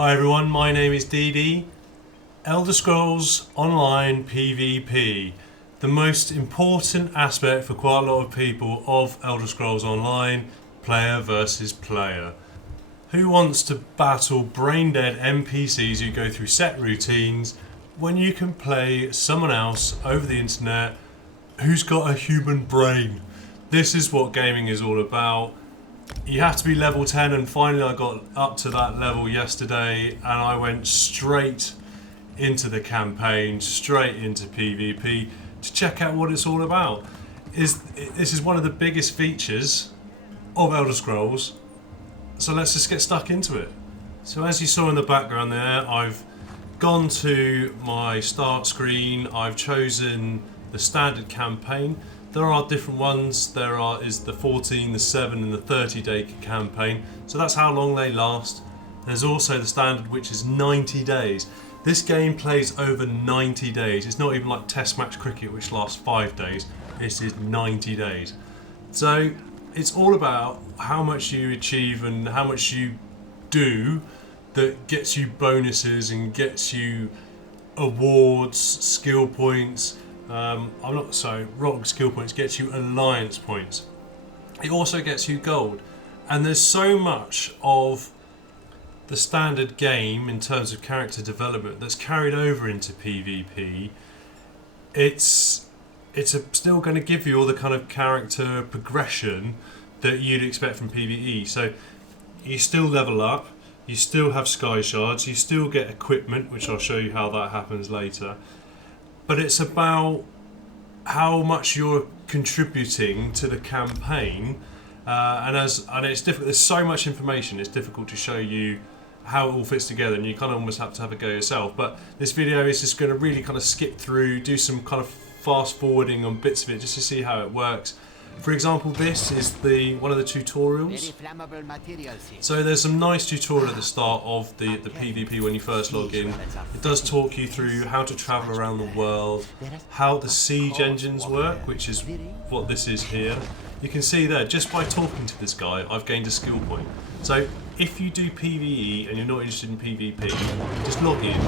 Hi everyone, my name is DD. Elder Scrolls Online PvP. The most important aspect for quite a lot of people of Elder Scrolls Online, player versus player. Who wants to battle brain dead NPCs who go through set routines when you can play someone else over the internet who's got a human brain? This is what gaming is all about. You have to be level 10, and finally I got up to that level yesterday and I went straight into the campaign, straight into PvP to check out what it's all about. This is one of the biggest features of Elder Scrolls, so let's just get stuck into it. So as you saw in the background there, I've gone to my start screen, I've chosen the standard campaign. There are different ones. Is the 14, the 7 and the 30-day campaign. So that's how long they last. There's also the standard, which is 90 days. This game plays over 90 days. It's not even like test match cricket, which lasts 5 days. This is 90 days. So it's all about how much you achieve and how much you do that gets you bonuses and gets you awards, skill points. Wrong skill points gets you alliance points. It also gets you gold. And there's so much of the standard game in terms of character development that's carried over into PvP. It's still going to give you all the kind of character progression that you'd expect from PvE. So you still level up, you still have sky shards, you still get equipment, which I'll show you how that happens later. But it's about how much you're contributing to the campaign, and it's difficult. There's so much information. It's difficult to show you how it all fits together, and you kind of almost have to have a go yourself. But this video is just going to really kind of skip through, do some kind of fast forwarding on bits of it, just to see how it works. For example, this is one of the tutorials. So there's some nice tutorial at the start of the PvP when you first log in. It does talk you through how to travel around the world, how the siege engines work, which is what this is here. You can see there, just by talking to this guy, I've gained a skill point. So if you do PvE and you're not interested in PvP, just log in,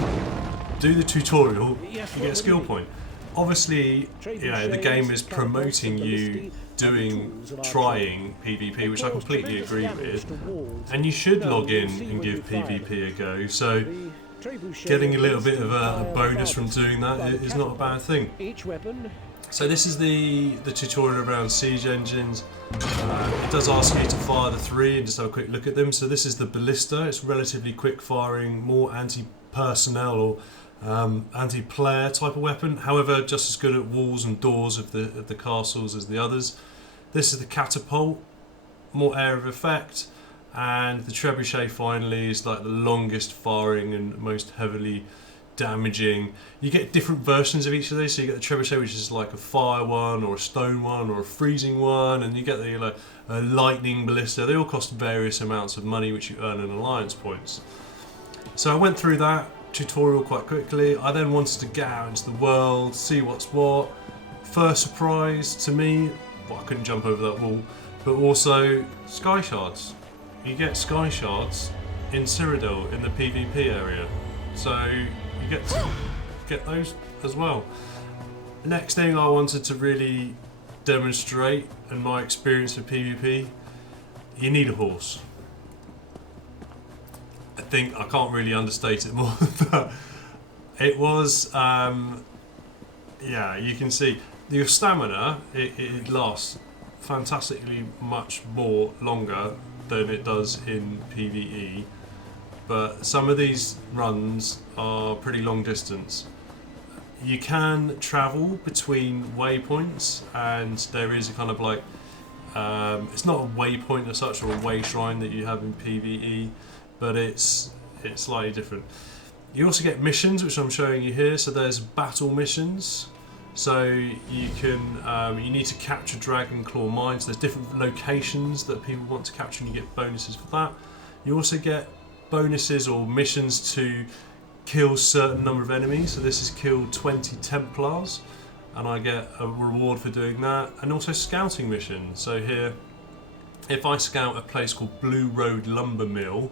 do the tutorial, you get a skill point. Obviously, the game is promoting you trying PvP, which I completely agree with, and you should log in and give PvP a go. So getting a little bit of a bonus from doing that is not a bad thing. So this is the tutorial around siege engines. It does ask you to fire the 3 and just have a quick look at them. So this is the ballista. It's relatively quick firing, more anti-personnel or anti-player type of weapon, however just as good at walls and doors of the castles as the others. This is the catapult, more area of effect, and the trebuchet finally is like the longest firing and most heavily damaging. You get different versions of each of these, so you get the trebuchet, which is like a fire one or a stone one or a freezing one, and you get the a lightning ballista. They all cost various amounts of money, which you earn in alliance points. So I went through that tutorial quite quickly. I then wanted to get out into the world, see what's what. First surprise to me, well, I couldn't jump over that wall, but also sky shards. You get sky shards in Cyrodiil in the PvP area, so you get to get those as well. Next thing I wanted to really demonstrate in my experience of PvP, you need a horse. I think I can't really understate it more than that. It was, you can see your stamina, it lasts fantastically much more longer than it does in PvE, but some of these runs are pretty long distance. You can travel between waypoints, and there is a kind of like, it's not a waypoint as such or a way shrine that you have in PvE, but it's slightly different. You also get missions, which I'm showing you here. So there's battle missions. So you need to capture Dragon Claw mines. There's different locations that people want to capture, and you get bonuses for that. You also get bonuses or missions to kill certain number of enemies. So this is kill 20 Templars, and I get a reward for doing that. And also scouting missions. So here, if I scout a place called Blue Road Lumber Mill,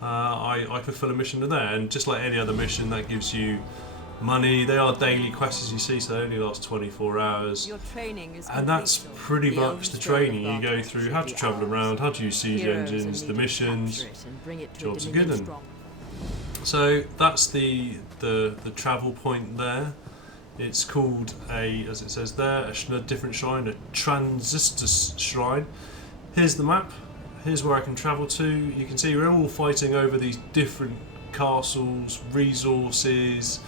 I fulfill a mission in there, and just like any other mission, that gives you money. They are daily quests, as you see, so they only last 24 hours. Your training is and that's complete, pretty the much the training. You go through how to travel around, how to use siege engines, the missions, jobs are good. And so that's the travel point there. It's called as it says there, a different shrine, a transistor shrine. Here's the map. Here's where I can travel to. You can see we're all fighting over these different castles, resources,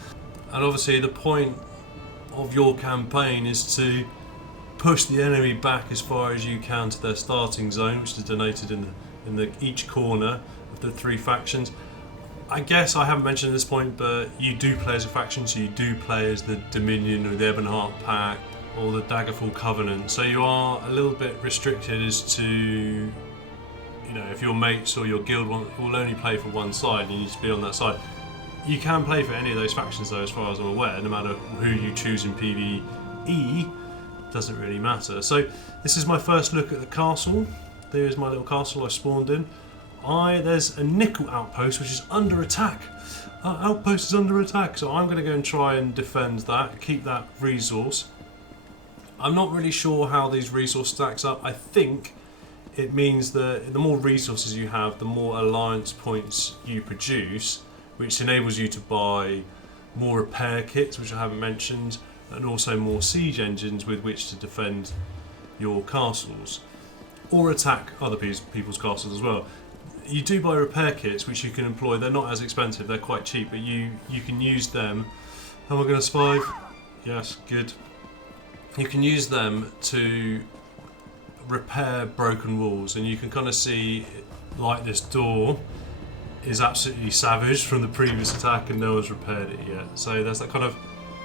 and obviously the point of your campaign is to push the enemy back as far as you can to their starting zone, which is denoted in each corner of the 3 factions. I guess I haven't mentioned at this point, but you do play as a faction, so you do play as the Dominion or the Ebonheart Pack or the Daggerfall Covenant. So you are a little bit restricted as to, if your mates or your guild will only play for one side, you need to be on that side. You can play for any of those factions though, as far as I'm aware, no matter who you choose in PvE, doesn't really matter. So this is my first look at the castle. There is my little castle I spawned in. There's a nickel outpost which is under attack. Our outpost is under attack, so I'm going to go and try and defend that, keep that resource. I'm not really sure how these resource stacks up. I think it means that the more resources you have, the more alliance points you produce, which enables you to buy more repair kits, which I haven't mentioned, and also more siege engines with which to defend your castles or attack other people's castles as well. You do buy repair kits which you can employ. They're not as expensive, they're quite cheap, but you can use them. Am I going to survive? Yes, good. You can use them to repair broken walls, and you can kind of see, like, this door is absolutely savaged from the previous attack and no one's repaired it yet. So there's that kind of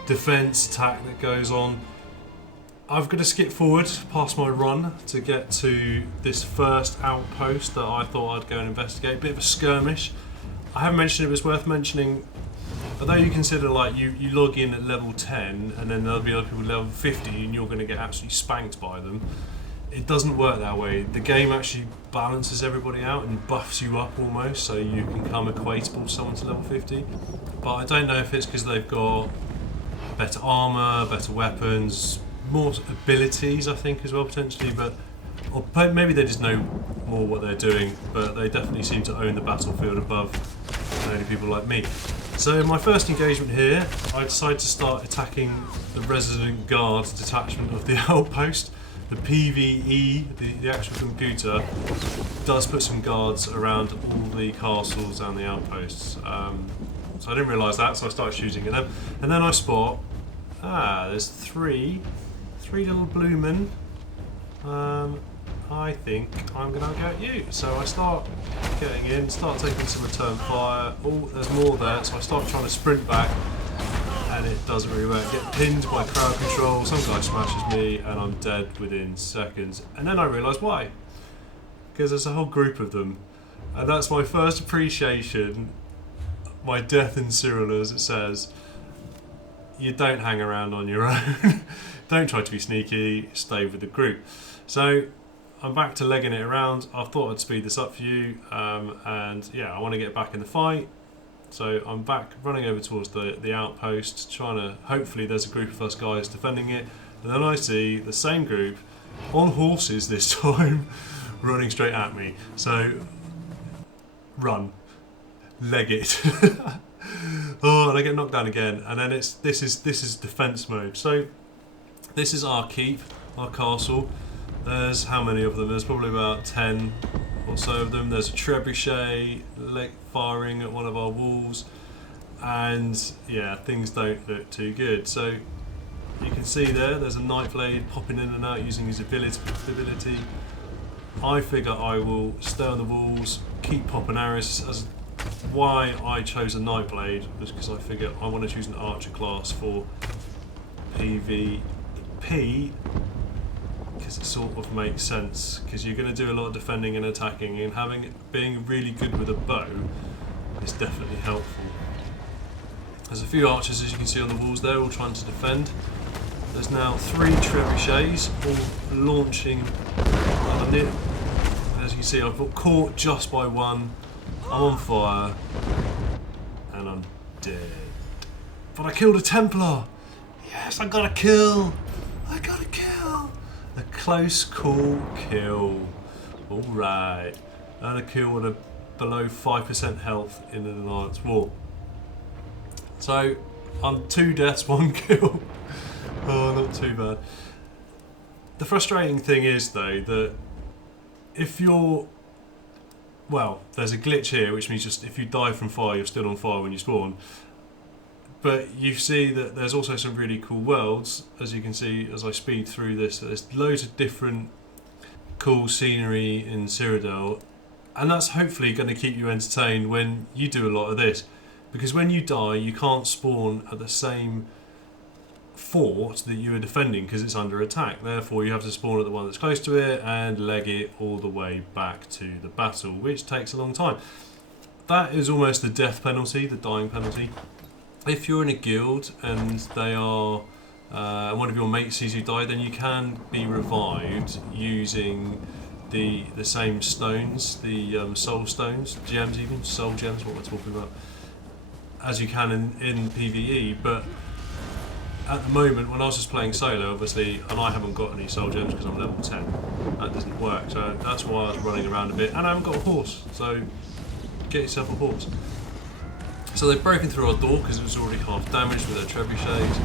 defense attack that goes on. I've got to skip forward past my run to get to this first outpost that I thought I'd go and investigate. A bit of a skirmish. I haven't mentioned it, but it's worth mentioning. Although you consider, like, you log in at level 10 and then there'll be other people level 50 and you're going to get absolutely spanked by them, it doesn't work that way. The game actually balances everybody out and buffs you up almost, so you can come equatable to someone to level 50. But I don't know if it's because they've got better armour, better weapons, more abilities, I think, as well, potentially, or maybe they just know more what they're doing, but they definitely seem to own the battlefield above only people like me. So my first engagement here, I decided to start attacking the resident guard detachment of the outpost. The PvE, the actual computer, does put some guards around all the castles and the outposts. So I didn't realise that, so I started shooting at them. And then I spot, there's three little blue men. I think I'm going to go at you. So I start getting in, start taking some return fire. Oh, there's more there, so I start trying to sprint back, and it doesn't really work. Get pinned by crowd control, some guy smashes me, and I'm dead within seconds. And then I realise why. Because there's a whole group of them. And that's my first appreciation, my death in Cyril, as it says. You don't hang around on your own. Don't try to be sneaky, stay with the group. So I'm back to legging it around. I thought I'd speed this up for you, and yeah, I want to get back in the fight. So I'm back running over towards the outpost, trying to, hopefully there's a group of us guys defending it, and then I see the same group on horses this time running straight at me. So run, leg it. Oh, and I get knocked down again, and then this is defense mode. So this is our keep, our castle. There's how many of them? There's probably about 10 or so of them. There's a trebuchet firing at one of our walls, and yeah, things don't look too good. So you can see there's a Nightblade popping in and out using his ability. I figure I will stay on the walls, keep popping arrows. As why I chose a Nightblade was because I figure I want to choose an archer class for PvP, because it sort of makes sense, because you're going to do a lot of defending and attacking, and being really good with a bow is definitely helpful. There's a few archers, as you can see on the walls there, all trying to defend. There's now 3 trebuchets all launching. And as you can see, I've got caught just by one. I'm on fire. And I'm dead. But I killed a Templar! Yes, I got a kill! I got a kill! A close call kill. Alright. And a kill with a below 5% health in an Alliance War. So, I'm 2 deaths, 1 kill. Oh, not too bad. The frustrating thing is, though, that if you're... Well, there's a glitch here, which means just if you die from fire, you're still on fire when you spawn. But you see that there's also some really cool worlds, as you can see as I speed through this. There's loads of different cool scenery in Cyrodiil, and that's hopefully going to keep you entertained when you do a lot of this. Because when you die, you can't spawn at the same fort that you were defending because it's under attack. Therefore, you have to spawn at the one that's close to it and leg it all the way back to the battle, which takes a long time. That is almost the death penalty, the dying penalty. If you're in a guild and they are one of your mates sees you die, then you can be revived using the same stones, the soul stones, gems, even soul gems, what we're talking about, as you can in PvE. But at the moment, when I was just playing solo, obviously, and I haven't got any soul gems because I'm level 10, that doesn't work. So that's why I was running around a bit, and I haven't got a horse. So get yourself a horse. So they've broken through our door because it was already half damaged with their trebuchets.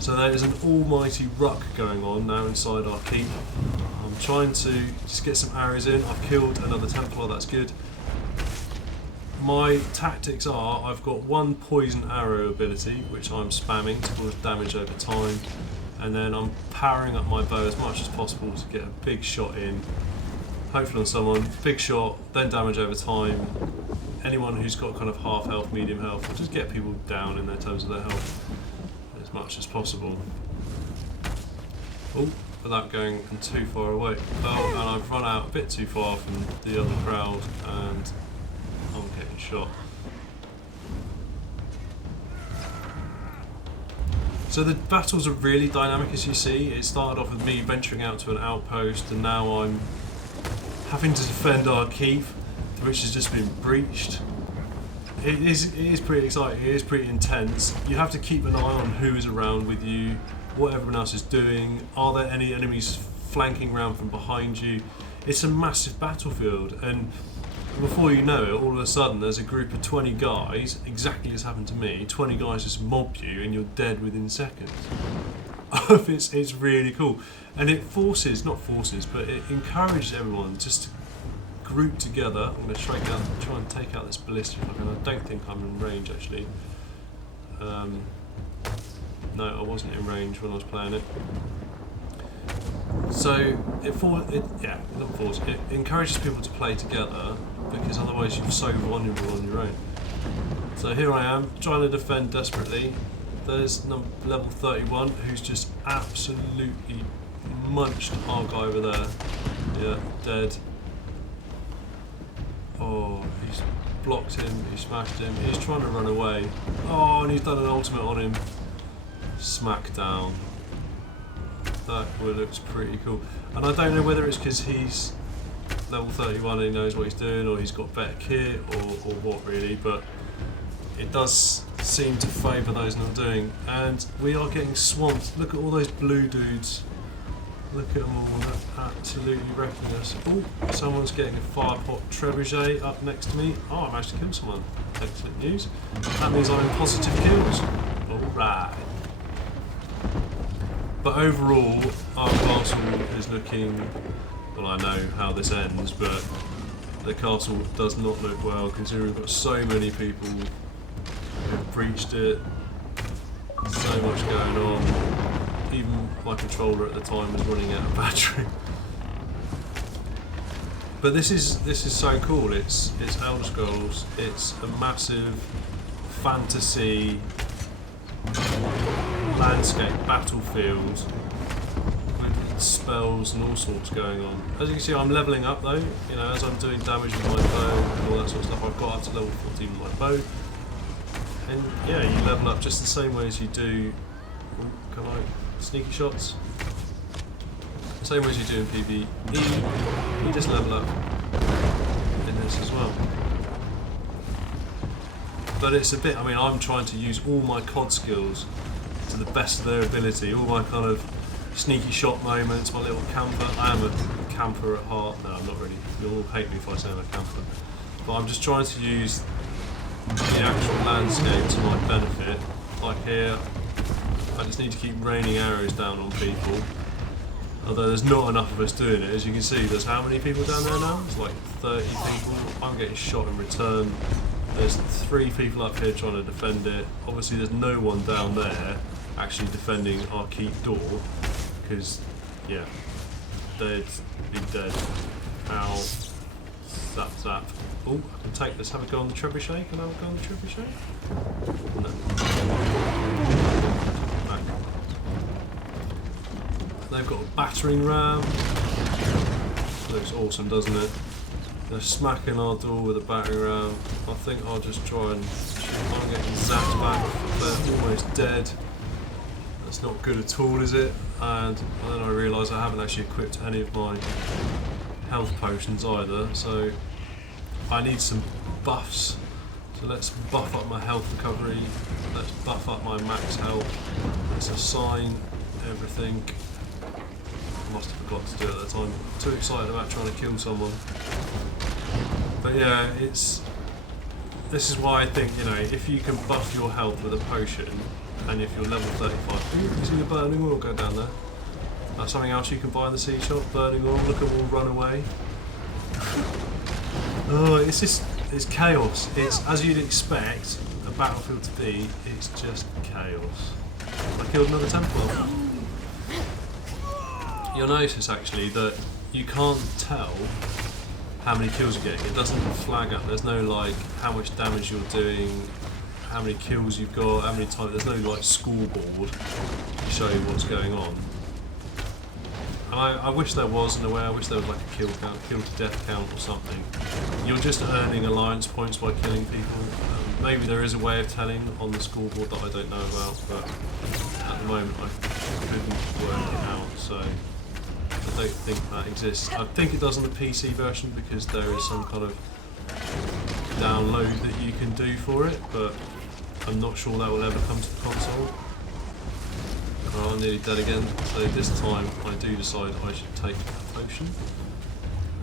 So there is an almighty ruck going on now inside our keep. I'm trying to just get some arrows in. I've killed another Templar, that's good. My tactics are, I've got 1 poison arrow ability, which I'm spamming to cause damage over time. And then I'm powering up my bow as much as possible to get a big shot in. Hopefully on someone, big shot, then damage over time. Anyone who's got kind of half health, medium health, just get people down in their terms of their health as much as possible. Oh, without going too far away. Oh, and I've run out a bit too far from the other crowd and I'm getting shot. So the battles are really dynamic, as you see. It started off with me venturing out to an outpost and now I'm having to defend our keep, which has just been breached. It is pretty exciting, it is pretty intense. You have to keep an eye on who is around with you, what everyone else is doing, are there any enemies flanking around from behind you. It's a massive battlefield, and before you know it, all of a sudden there's a group of 20 guys, exactly as happened to me, 20 guys just mob you and you're dead within seconds. It's really cool. And it but it encourages everyone just to group together. I'm going to try and take out this ballista if I can. I don't think I'm in range actually. No, I wasn't in range when I was playing it. So it encourages people to play together because otherwise you're so vulnerable on your own. So here I am trying to defend desperately. There's level 31 who's just absolutely munched our guy over there. Yeah, dead. Oh, he's blocked him, he smashed him, he's trying to run away. Oh, and he's done an ultimate on him. Smack down. That looks pretty cool. And I don't know whether it's because he's level 31 and he knows what he's doing, or he's got better kit, or what really, but it does seem to favour those not doing. And we are getting swamped. Look at all those blue dudes. Look at them all, they're absolutely wrecking us. Oh, someone's getting a firepot trebuchet up next to me. Oh, I managed to kill someone. Excellent news. That means I'm in positive kills. Alright. But overall, our castle is looking... Well, I know how this ends, but the castle does not look well, considering we've got so many people who've breached it. So much going on. Even my controller at the time was running out of battery. But this is so cool. It's Elder Scrolls. It's a massive fantasy landscape battlefield with spells and all sorts going on. As you can see, I'm leveling up though. You know, as I'm doing damage with my bow and all that sort of stuff, I've got up to level 14 with my bow. And yeah, you level up just the same way as you do. Come on. Sneaky shots. Same way as you do in PvE, you just level up in this as well. but it's a bit. I mean, I'm trying to use all my COD skills to the best of their ability. All my kind of sneaky shot moments, my little camper. I am a camper at heart. No, I'm not really. You'll all hate me if I say I'm a camper. But I'm just trying to use the actual landscape to my benefit. Like here, I just need to keep raining arrows down on people. Although there's not enough of us doing it. As you can see, there's how many people down there now? It's like 30 people. I'm getting shot in return. There's 3 people up here trying to defend it. Obviously there's no one down there actually defending our keep door. Because, yeah, they'd be dead. Ow. Zap zap. Oh, I can take this. Have a go on the trebuchet. Can I have a go on the trebuchet? No. Back. They've got a battering ram. Looks awesome, doesn't it? They're smacking our door with a battering ram. I think I'll just try and I'm getting zapped back. They're almost dead. That's not good at all, is it? And then I realise I haven't actually equipped any of my health potions either, so I need some buffs. So let's buff up my health recovery. Let's buff up my max health. Let's assign everything. Must have forgot to do it at the time. Too excited about trying to kill someone. But yeah, this is why I think, you know, if you can buff your health with a potion, and if you're level 35, ooh, you see the burning oil go down there. That's something else you can buy in the sea shop. Burning oil. Look at them all run away. Oh, it's chaos. It's as you'd expect a battlefield to be. It's just chaos. I killed another Templar. You'll notice actually that you can't tell how many kills you're getting. It doesn't flag up. There's no like how much damage you're doing, how many kills you've got, how many times. There's no like scoreboard to show you what's going on. And I wish there was in a way. I wish there was like a kill count, kill to death count or something. You're just earning alliance points by killing people. Maybe there is a way of telling on the scoreboard that I don't know about, but at the moment I couldn't work it out. So I don't think that exists. I think it does on the PC version because there is some kind of download that you can do for it, but I'm not sure that will ever come to the console. Oh, I'm nearly dead again, so this time I do decide I should take a potion,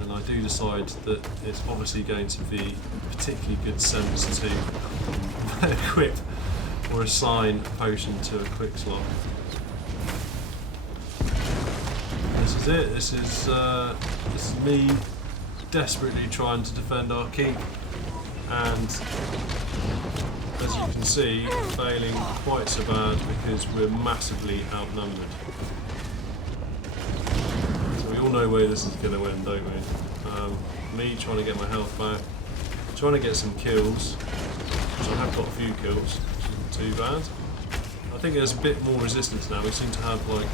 and I do decide that it's obviously going to be particularly good sense to equip or assign a potion to a quick slot. This is it. This is me desperately trying to defend our keep, and as you can see, failing quite so bad because we're massively outnumbered. So we all know where this is going to end, don't we? Me trying to get my health back, trying to get some kills, which I have got a few kills, which isn't too bad. I think there's a bit more resistance now. We seem to have like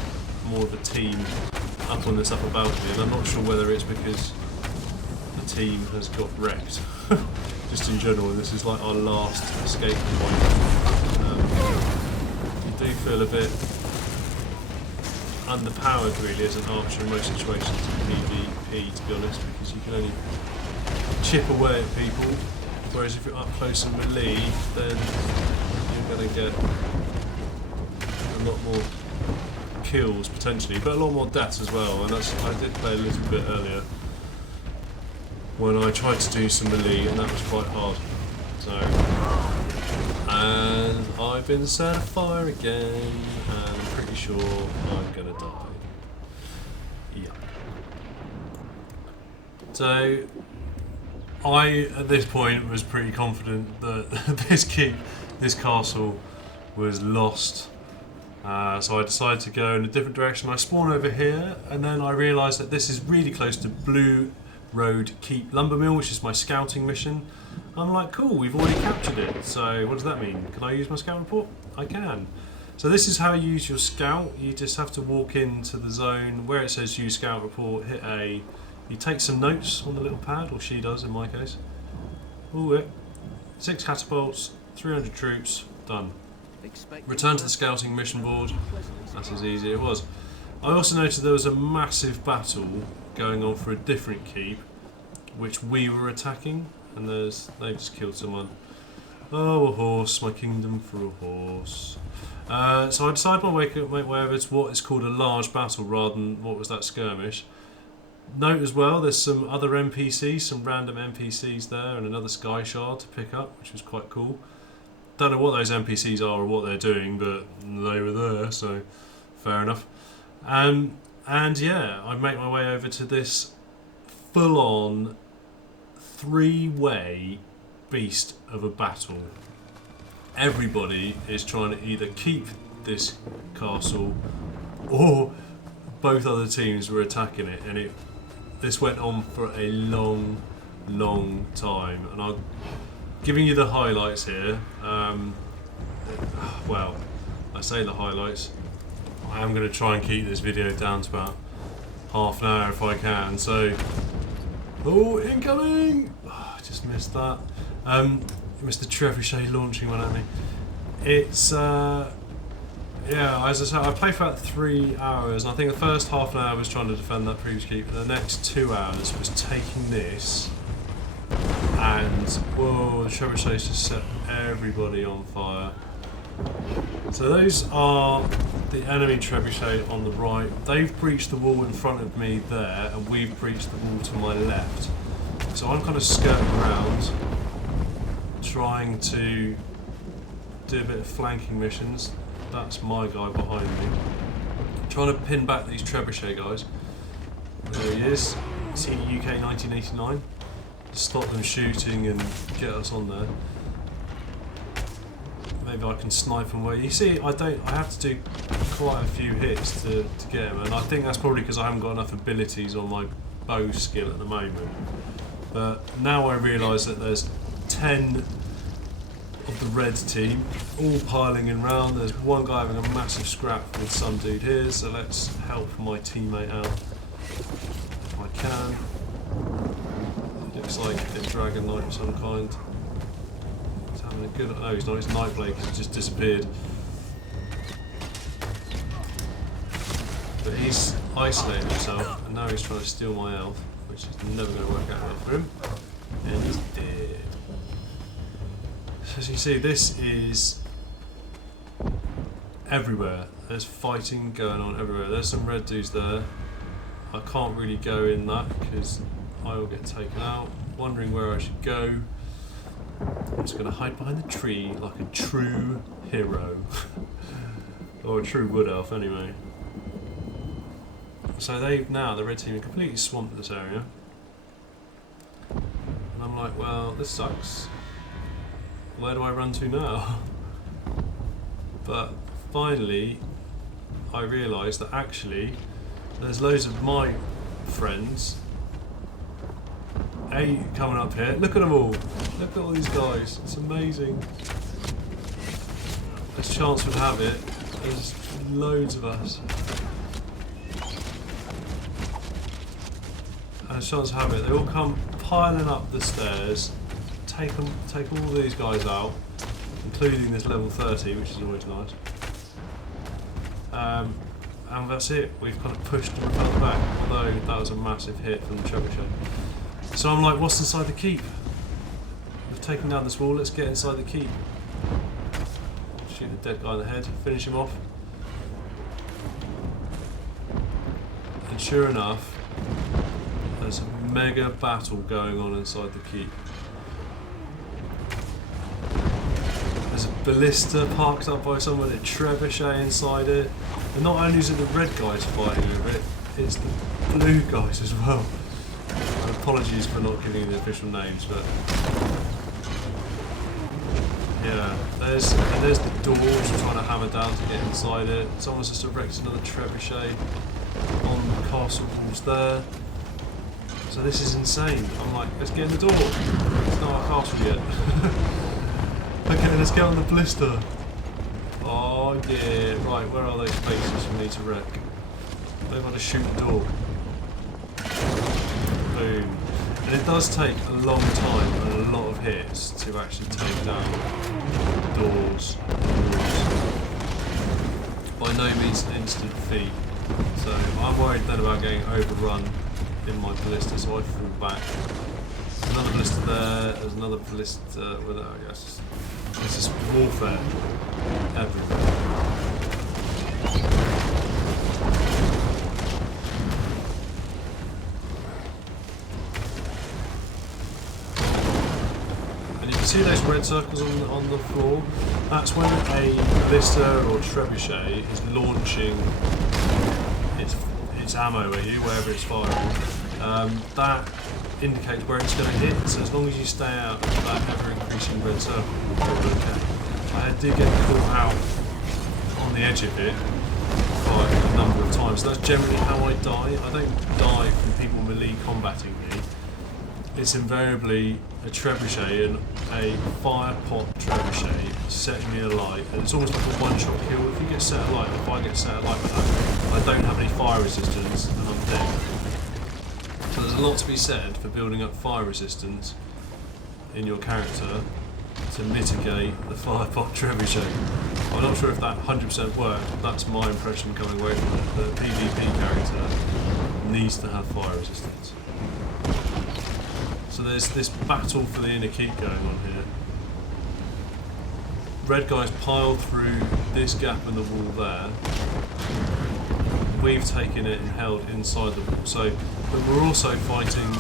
more of a team up on this upper balcony, and I'm not sure whether it's because the team has got wrecked. Just in general, this is like our last escape point. You do feel a bit underpowered really as an archer in most situations in PvP, to be honest, because you can only chip away at people, whereas if you're up close and melee, then you're going to get a lot more kills potentially, but a lot more deaths as well, and that's, I did play a little bit earlier when I tried to do some melee, and that was quite hard. So, and I've been set afire again, and I'm pretty sure I'm gonna die. Yeah. So, I at this point was pretty confident that this castle was lost. So I decided to go in a different direction. I spawned over here, and then I realised that this is really close to Blue Road Keep Lumber Mill, which is my scouting mission. I'm like, cool, we've already captured it. So what does that mean? Can I use my scout report? I can. So this is how you use your scout. You just have to walk into the zone where it says use scout report, hit A. You take some notes on the little pad, or she does in my case. Ooh, it. 6 catapults, 300 troops, done. Return to the scouting mission board. That's as easy as it was. I also noticed there was a massive battle going on for a different keep, which we were attacking, and they've just killed someone. Oh, a horse, my kingdom for a horse. So I decided to make my way over to what is called a large battle rather than what was that skirmish. Note as well, there's some other NPCs, some random NPCs there, and another sky shard to pick up, which was quite cool. Don't know what those NPCs are or what they're doing, but they were there, so fair enough. And yeah, I make my way over to this full-on three-way beast of a battle. Everybody is trying to either keep this castle or both other teams were attacking it, and this went on for a long time. And I'm giving you the highlights here. Well, I say the highlights. I am going to try and keep this video down to about half an hour if I can. So, oh, incoming! Oh, I just missed that. Missed the trebuchet launching one at me. It's yeah, as I said, I played for about 3 hours, and I think the first half an hour was trying to defend that previous keep, and the next 2 hours was taking this, and whoa, the trebuchets just set everybody on fire. So those are the enemy trebuchet on the right. They've breached the wall in front of me there, and we've breached the wall to my left. So I'm kind of skirting around, trying to do a bit of flanking missions. That's my guy behind me. Trying to pin back these trebuchet guys. There he is. See UK 1989. Stop them shooting and get us on there. Maybe I can snipe them away. You see, I have to do quite a few hits to get him, and I think that's probably because I haven't got enough abilities on my bow skill at the moment. But now I realise that there's 10 of the red team all piling in round. There's one guy having a massive scrap with some dude here, so let's help my teammate out if I can. It looks like a dragon knight of some kind. He's having a good... Oh, he's not. His Nightblade has just disappeared. But he's isolated himself, and now he's trying to steal my health, which is never going to work out well for him. And he's dead. So as you see, this is everywhere. There's fighting going on everywhere. There's some red dudes there. I can't really go in that because I will get taken out. Wondering where I should go. I'm just going to hide behind the tree like a true hero. Or a true wood elf anyway. So the red team have completely swamped this area. And I'm like, well, this sucks. Where do I run to now? But finally, I realised that actually there's loads of my friends coming up here. Look at them all. Look at all these guys. It's amazing. As chance would have it, there's loads of us. And as chance would have it, they all come piling up the stairs. Take all these guys out, including this level 30, which is always nice. And that's it. We've kind of pushed and repelled back, although that was a massive hit from the trebuchet. So I'm like, what's inside the keep? We've taken down this wall, let's get inside the keep. Shoot the dead guy in the head, finish him off. And sure enough, there's a mega battle going on inside the keep. There's a ballista parked up by someone, a trebuchet inside it. And not only is it the red guys fighting with it, it's the blue guys as well. And apologies for not giving you the official names, but yeah, there's the doors we're trying to hammer down to get inside it. Someone's just erected another trebuchet on the castle walls there. So this is insane. I'm like, let's get in the door. It's not our castle yet. Okay, let's get on the ballista. Oh yeah, right, where are those bases for me to wreck? They've got to shoot the door. Boom. And it does take a long time and a lot of hits to actually take down doors. By no means an instant feat. So I'm worried then about getting overrun in my ballista, so I fall back. Another ballista there. There's another ballista with that, I guess. This is warfare everywhere. See those red circles on the floor? That's when a ballista or trebuchet is launching its ammo at you, wherever it's firing. That indicates where it's going to hit, so as long as you stay out of that ever-increasing red circle, you're okay. I did get caught out on the edge of it quite a number of times. That's generally how I die. I don't die from people melee combating me. It's invariably a trebuchet and a fire pot trebuchet setting me alight, and it's almost like a one-shot kill. If you get set alight, if I get set alight with that, I don't have any fire resistance and I'm dead. So there's a lot to be said for building up fire resistance in your character to mitigate the fire pot trebuchet. I'm not sure if that 100% worked, but that's my impression coming away from it. The PvP character needs to have fire resistance. So there's this battle for the inner keep going on here. Red guys piled through this gap in the wall there. We've taken it and held inside the wall. So, but we're also fighting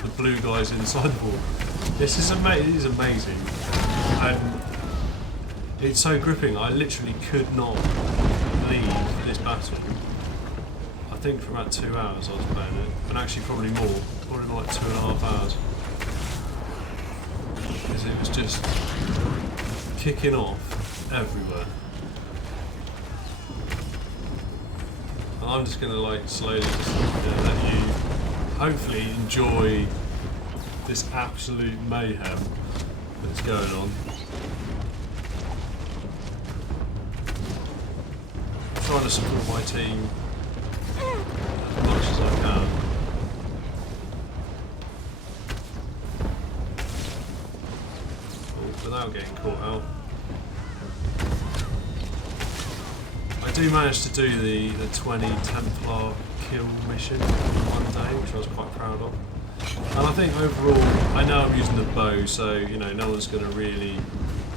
the blue guys inside the wall. This is it is amazing, and it's so gripping. I literally could not leave this battle. I think for about 2 hours I was playing it, and actually probably more. Probably like 2.5 hours, because it was just kicking off everywhere. And I'm just going to like slowly just let you hopefully enjoy this absolute mayhem that's going on. I'm trying to support my team as much as I can. Without getting caught out. I do manage to do the 20 Templar kill mission one day, which I was quite proud of. And I think overall, I know I'm using the bow, so you know no one's going to really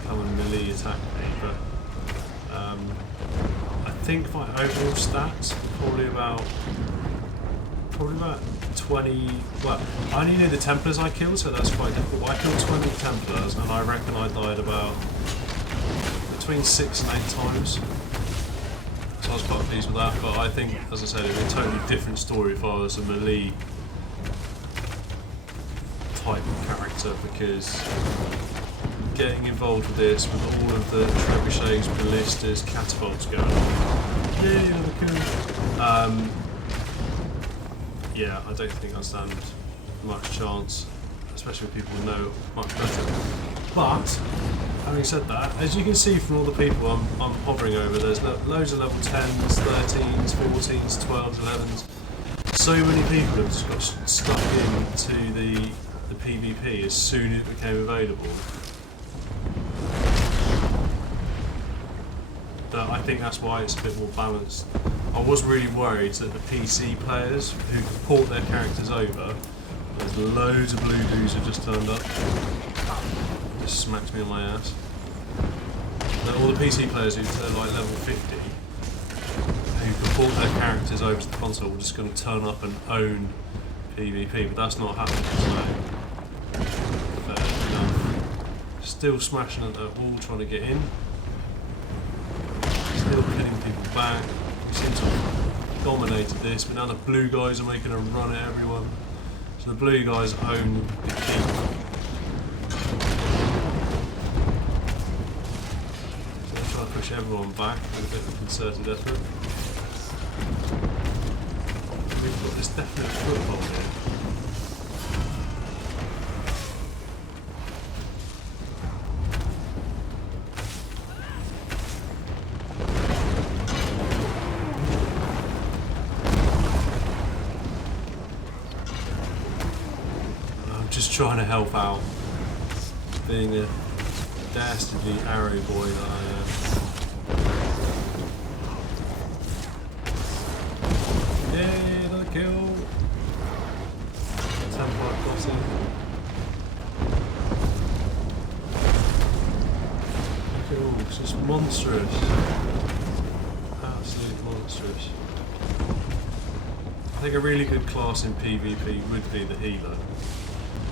come and melee attack me. But I think my overall stats are probably about 20. Well, I only knew the Templars I killed, so that's quite difficult. I killed 20 Templars, and I reckon I died about between 6 and 8 times. So I was quite pleased with that. But I think, as I said, it would be a totally different story if I was a melee type character, because getting involved with this, with all of the trebuchets, ballistas, catapults going on, nearly another kill. Yeah, I don't think I stand much chance, especially with people who know much better. But, having said that, as you can see from all the people I'm hovering over, there's loads of level 10s, 13s, 14s, 12s, 11s. So many people have just got stuck into the PvP as soon as it became available. I think that's why it's a bit more balanced. I was really worried that the PC players who could port their characters over, there's loads of blue dudes who just turned up, just smacked me on my ass. That all the PC players who turn like level 50, who could port their characters over to the console, were just going to turn up and own PvP, but that's not happening, so fair enough. Still smashing at that wall, trying to get in. Still pinning people back. We seem to have dominated this, but now the blue guys are making a run at everyone. So the blue guys own the keep. So they're trying to push everyone back with a bit of concerted effort. We've got this definite foothold here. Trying to help out, being a dastardly arrow boy that I am. Yay, another kill! Templar crossing. It's just monstrous. Absolutely monstrous. I think a really good class in PvP would be the healer.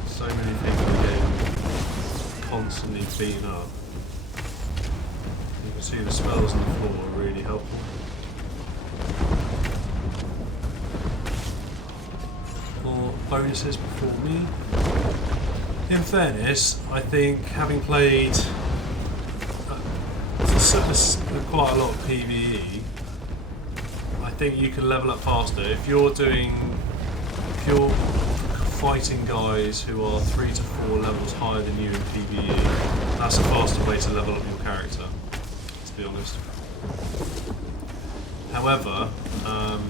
So many people are getting constantly beaten up. You can see the spells on the floor are really helpful. More bonuses before me. In fairness, I think having played quite a lot of PvE, I think you can level up faster. If you're fighting guys who are 3 to 4 levels higher than you in PvE, that's a faster way to level up your character, to be honest. However, I'm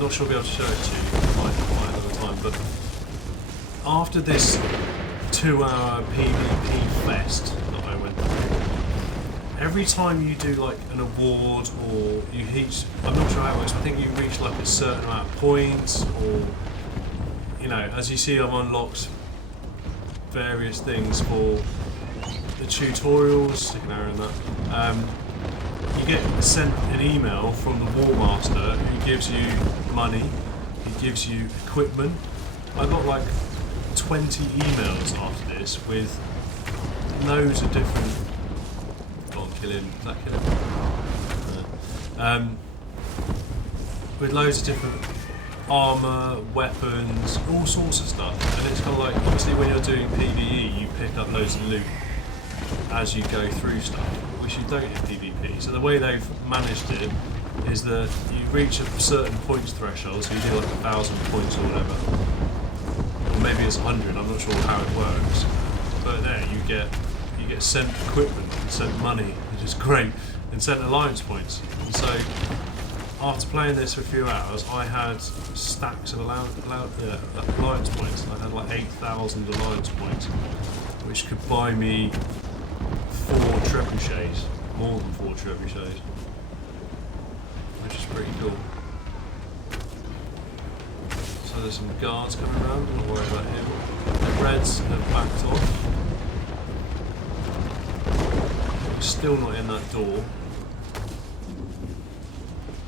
not sure I'll be able to show it to you quite another time, but after this 2-hour PvP fest that I went through, every time you do like an award or you reach, I'm not sure how it works, but I think you reach like a certain amount of points, or you know, as you see, I've unlocked various things for the tutorials, stick an arrow in that. You get sent an email from the War Master who gives you money, he gives you equipment. I got like 20 emails after this with loads of different. Go on, kill him. Does that kill him? No. With loads of different armour, weapons, all sorts of stuff. And it's kind of like, obviously when you're doing PvE, you pick up loads of loot as you go through stuff, which you don't in PvP. So the way they've managed it is that you reach a certain points threshold, so you do like 1,000 points or whatever. Or maybe it's 100, I'm not sure how it works. But there, you get sent equipment, and sent money, which is great, and sent alliance points. And so, after playing this for a few hours, I had stacks of alliance points. I had like 8,000 alliance points, which could buy me 4 trebuchets, more than 4 trebuchets, which is pretty cool. So there's some guards coming around, don't worry about him. The Reds have backed off. We're still not in that door.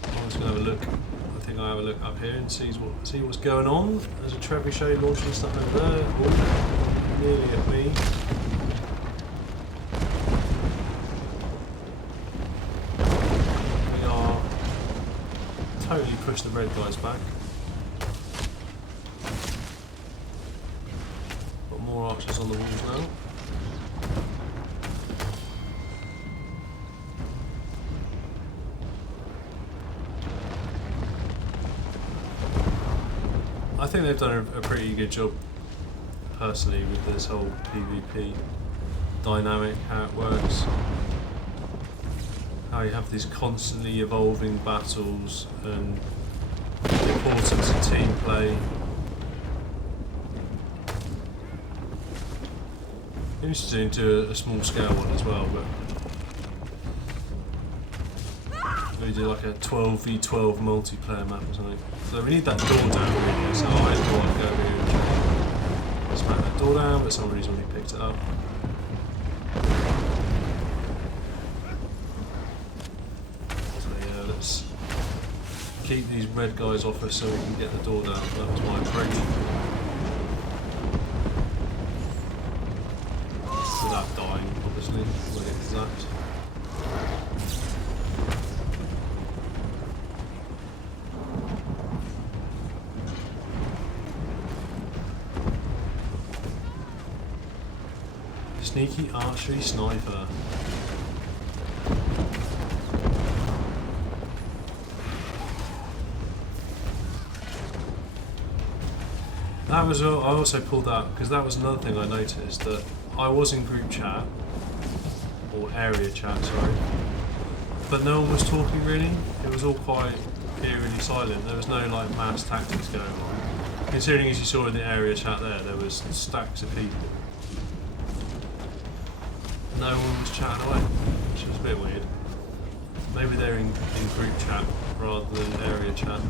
I'm just going to have a look. I think I'll have a look up here and see what's going on. There's a trebuchet launching stuff over there. Oh, nearly at me. We are totally pushed the red guys back. Got more archers on the walls now. I think they've done a pretty good job, personally, with this whole PvP dynamic, how it works. How you have these constantly evolving battles and the importance of team play. Interesting to do a small scale one as well, but we do like a 12v12 multiplayer map or something. So we need that door down really, so I thought I'd go here and smack that door down, but for some reason we picked it up. So yeah, let's keep these red guys off us so we can get the door down. That was my approach. Without dying, obviously, when it's that. Sneaky archery sniper. That was I also pulled out because that was another thing I noticed, that I was in group chat or area chat, sorry, but no one was talking really. It was all quite eerily silent. There was no like mass tactics going on. Considering, as you saw in the area chat there was stacks of people. No one was chatting away, which was a bit weird. Maybe they're in group chat rather than area chat.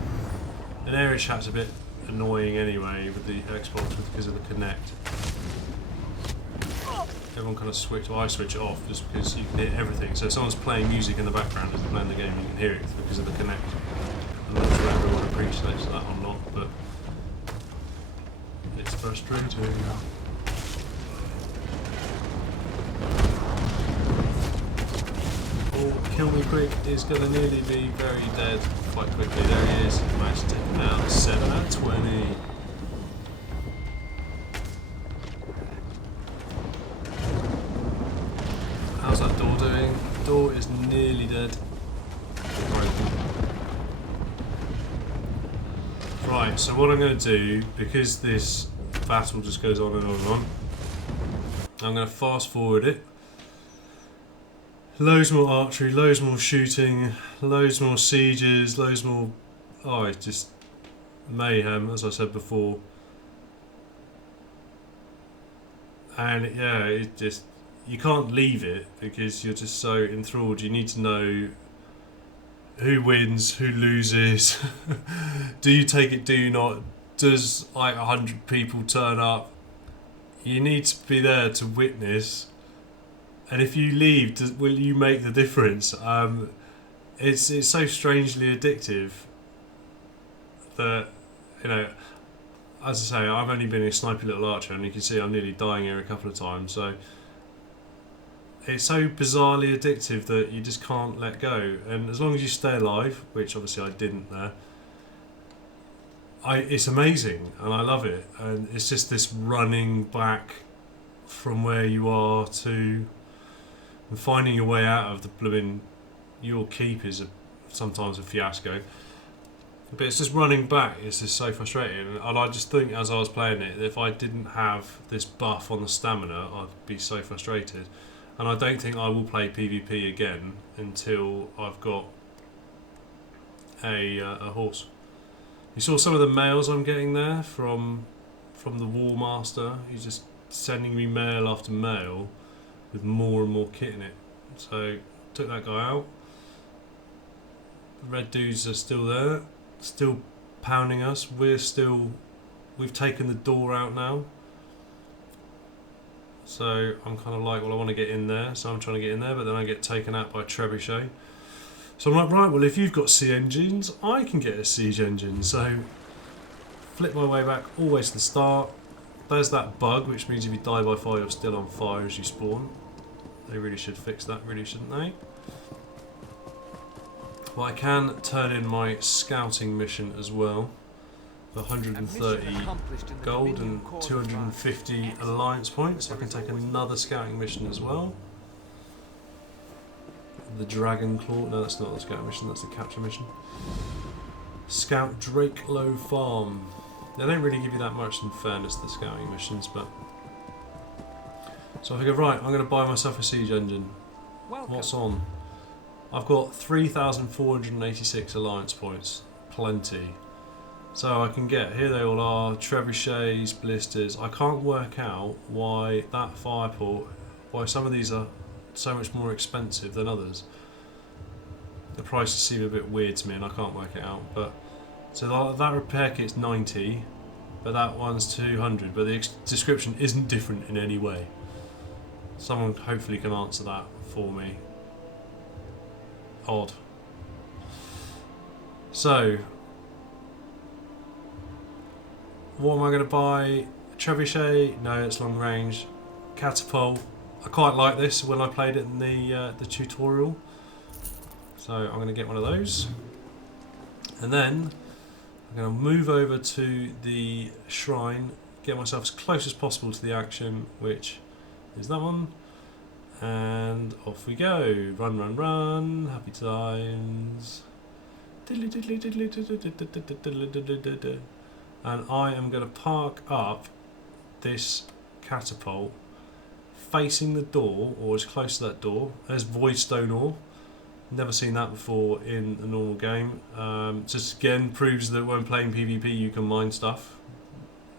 And area chat's a bit annoying anyway with the Xbox because of the Connect. everyone kind of switch. Well, I switch it off just because you can hear everything. So if someone's playing music in the background as they're playing the game, you can hear it because of the connect. I'm not sure everyone appreciates that or not, but it's frustrating. Oh, Kill Me Quick is going to nearly be very dead quite quickly. There he is. Managed to take him out. 7 out of 20. How's that door doing? The door is nearly dead. Right, so what I'm going to do, because this battle just goes on and on and on, I'm going to fast forward it. Loads more archery, loads more shooting, loads more sieges, loads more... Oh, it's just mayhem, as I said before. And yeah, it just... You can't leave it because you're just so enthralled. You need to know who wins, who loses. Do you take it, do you not? Does like 100 people turn up? You need to be there to witness. And if you leave, will you make the difference? It's so strangely addictive that, you know, as I say, I've only been a snipey little archer, and you can see I'm nearly dying here a couple of times. So it's so bizarrely addictive that you just can't let go. And as long as you stay alive, which obviously I didn't there, it's amazing and I love it. And it's just this running back from where you are to... And finding your way out of the blooming... Your keep is sometimes a fiasco. But it's just running back. It's just so frustrating. And I just think as I was playing it, if I didn't have this buff on the stamina, I'd be so frustrated. And I don't think I will play PvP again until I've got a horse. You saw some of the mails I'm getting there from the War Master. He's just sending me mail after mail with more and more kit in it. So took that guy out. The red dudes are still there, still pounding us. We've taken the door out now. So I'm kind of like, well, I want to get in there, so I'm trying to get in there, but then I get taken out by a trebuchet. So I'm like, right, well, if you've got sea engines, I can get a siege engine. So flip my way back always to the start. There's that bug, which means if you die by fire, you're still on fire as you spawn. They really should fix that, really, shouldn't they? Well, I can turn in my scouting mission as well. 130 gold and 250 alliance points. I can take another scouting mission as well. The Dragon Claw. No, that's not the scouting mission, that's the capture mission. Scout Drakelow Farm. They don't really give you that much in fairness, the scouting missions, but... So I figure, right, I'm going to buy myself a siege engine. Welcome. What's on? I've got 3,486 alliance points. Plenty. So I can get, here they all are, trebuchets, blisters. I can't work out why that fireport, why some of these are so much more expensive than others. The prices seem a bit weird to me and I can't work it out. But so that repair kit's 90, but that one's 200. But the description isn't different in any way. Someone hopefully can answer that for me. Odd. So, what am I going to buy? Trebuchet? No, it's long range. Catapult. I quite like this when I played it in the tutorial. So I'm going to get one of those. And then I'm going to move over to the shrine, get myself as close as possible to the action, which is that one. And off we go. Run, run, run. Happy times. And I am going to park up this catapult facing the door, or as close to that door. There's voidstone ore. Never seen that before in a normal game. Just again proves that when playing PvP you can mine stuff.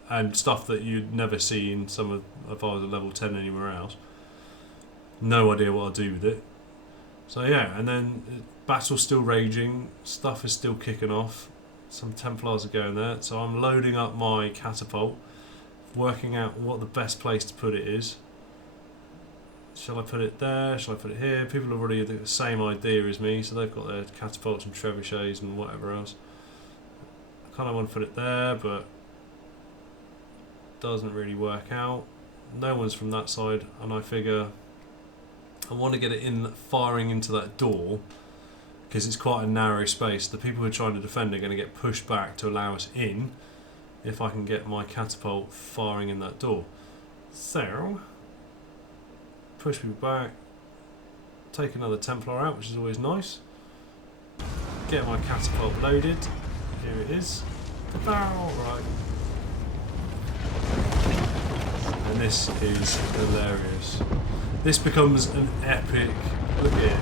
And stuff that you'd never see in some of, if I was at level 10 anywhere else. No idea what I'll do with it. So yeah, and then battle's still raging, stuff is still kicking off. Some Templars are going there, so I'm loading up my catapult, working out what the best place to put it is. Shall I put it there? Shall I put it here? People have already the same idea as me, so they've got their catapults and trebuchets and whatever else. I kind of want to put it there, but doesn't really work out. No one's from that side, and I figure I want to get it in, firing into that door, because it's quite a narrow space. The people who are trying to defend are going to get pushed back to allow us in if I can get my catapult firing in that door. So, push people back, take another Templar out, which is always nice. Get my catapult loaded. Here it is. Right. And this is hilarious. This becomes an epic, look at it,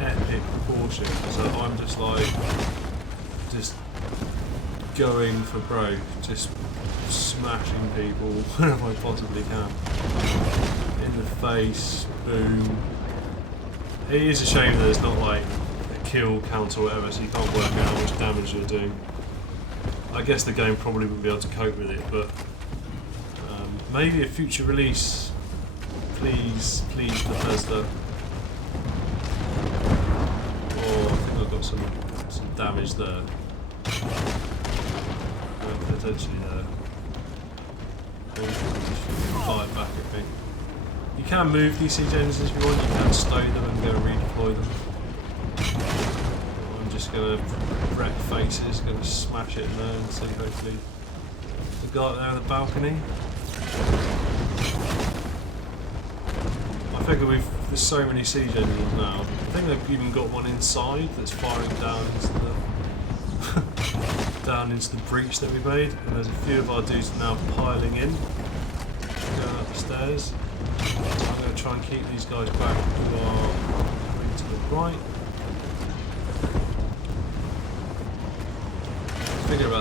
epic proportion. So I'm just like, just going for broke, just smashing people wherever I possibly can. In the face, boom. It is a shame that there's not like a kill count or whatever, so you can't work out how much damage you're doing. I guess the game probably wouldn't be able to cope with it, but maybe a future release. Please, Bethesda. Oh, I think I've got some damage there. Potentially there. Fire back, I think. You can move these siege engines if you want. You can stow them and go and redeploy them. I'm just gonna wreck faces, gonna smash it in there and see hopefully the guy up there on the balcony. I figure there's so many siege engines now. I think they've even got one inside that's firing down into the down into the breach that we made, and there's a few of our dudes now piling in, going up the stairs. So I'm going to try and keep these guys back who are coming to the right.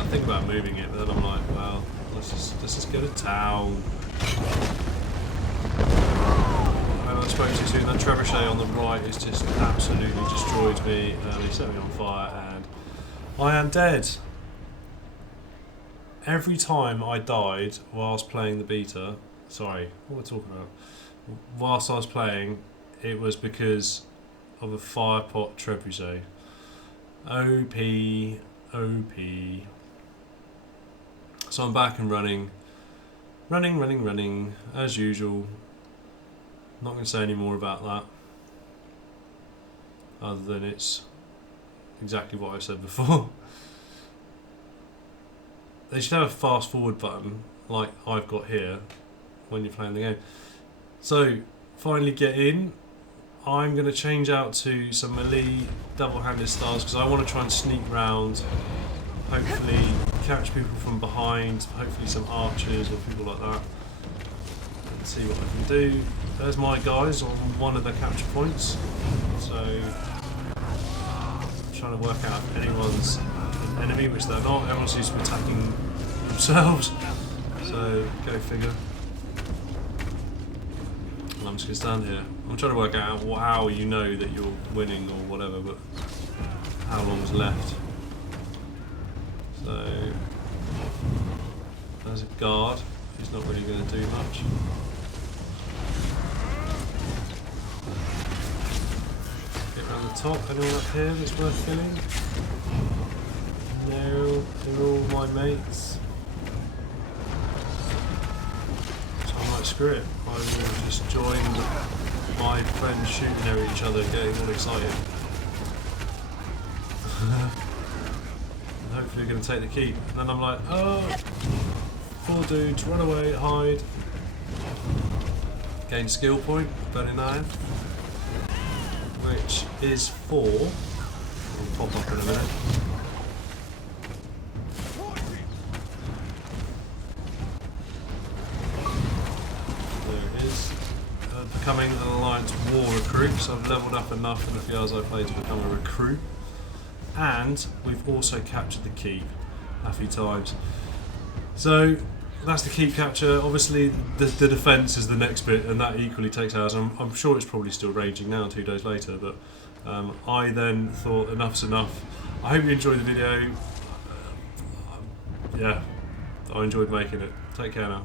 Think about moving it, but then I'm like, well, let's just go to town. I suppose you see that trebuchet on the right has just absolutely destroyed me. He set me on fire, and I am dead. Every time I died whilst playing the beta, sorry, what am I talking about? Whilst I was playing, it was because of a firepot trebuchet. OP. So I'm back and running, as usual. Not going to say any more about that, other than it's exactly what I said before. They should have a fast forward button like I've got here when you're playing the game. So finally get in. I'm going to change out to some melee double-handed styles because I want to try and sneak round, hopefully catch people from behind, hopefully some archers or people like that, and see what I can do. There's my guys on one of the capture points, so I'm trying to work out if anyone's an enemy, which they're not. Everyone seems to be attacking themselves, so go figure. And I'm just going to stand here. I'm trying to work out how you know that you're winning or whatever, but how long's left. So there's a guard. He's not really going to do much. Get around the top. Anyone up here that's worth killing? No, they're all my mates. So I might screw it. I will just join my friends shooting at each other, getting all excited. Hopefully we're going to take the keep. And then I'm like, oh, 4 dudes, run away, hide. Gain skill point, 39. Which is 4. It'll pop up in a minute. Becoming an Alliance War recruit, so I've leveled up enough in a few hours I played to become a recruit. And we've also captured the keep. Happy times. So that's the keep capture. Obviously the defence is the next bit, and that equally takes hours. I'm sure it's probably still raging now 2 days later, but I then thought enough's enough. I hope you enjoyed the video. Yeah, I enjoyed making it. Take care now.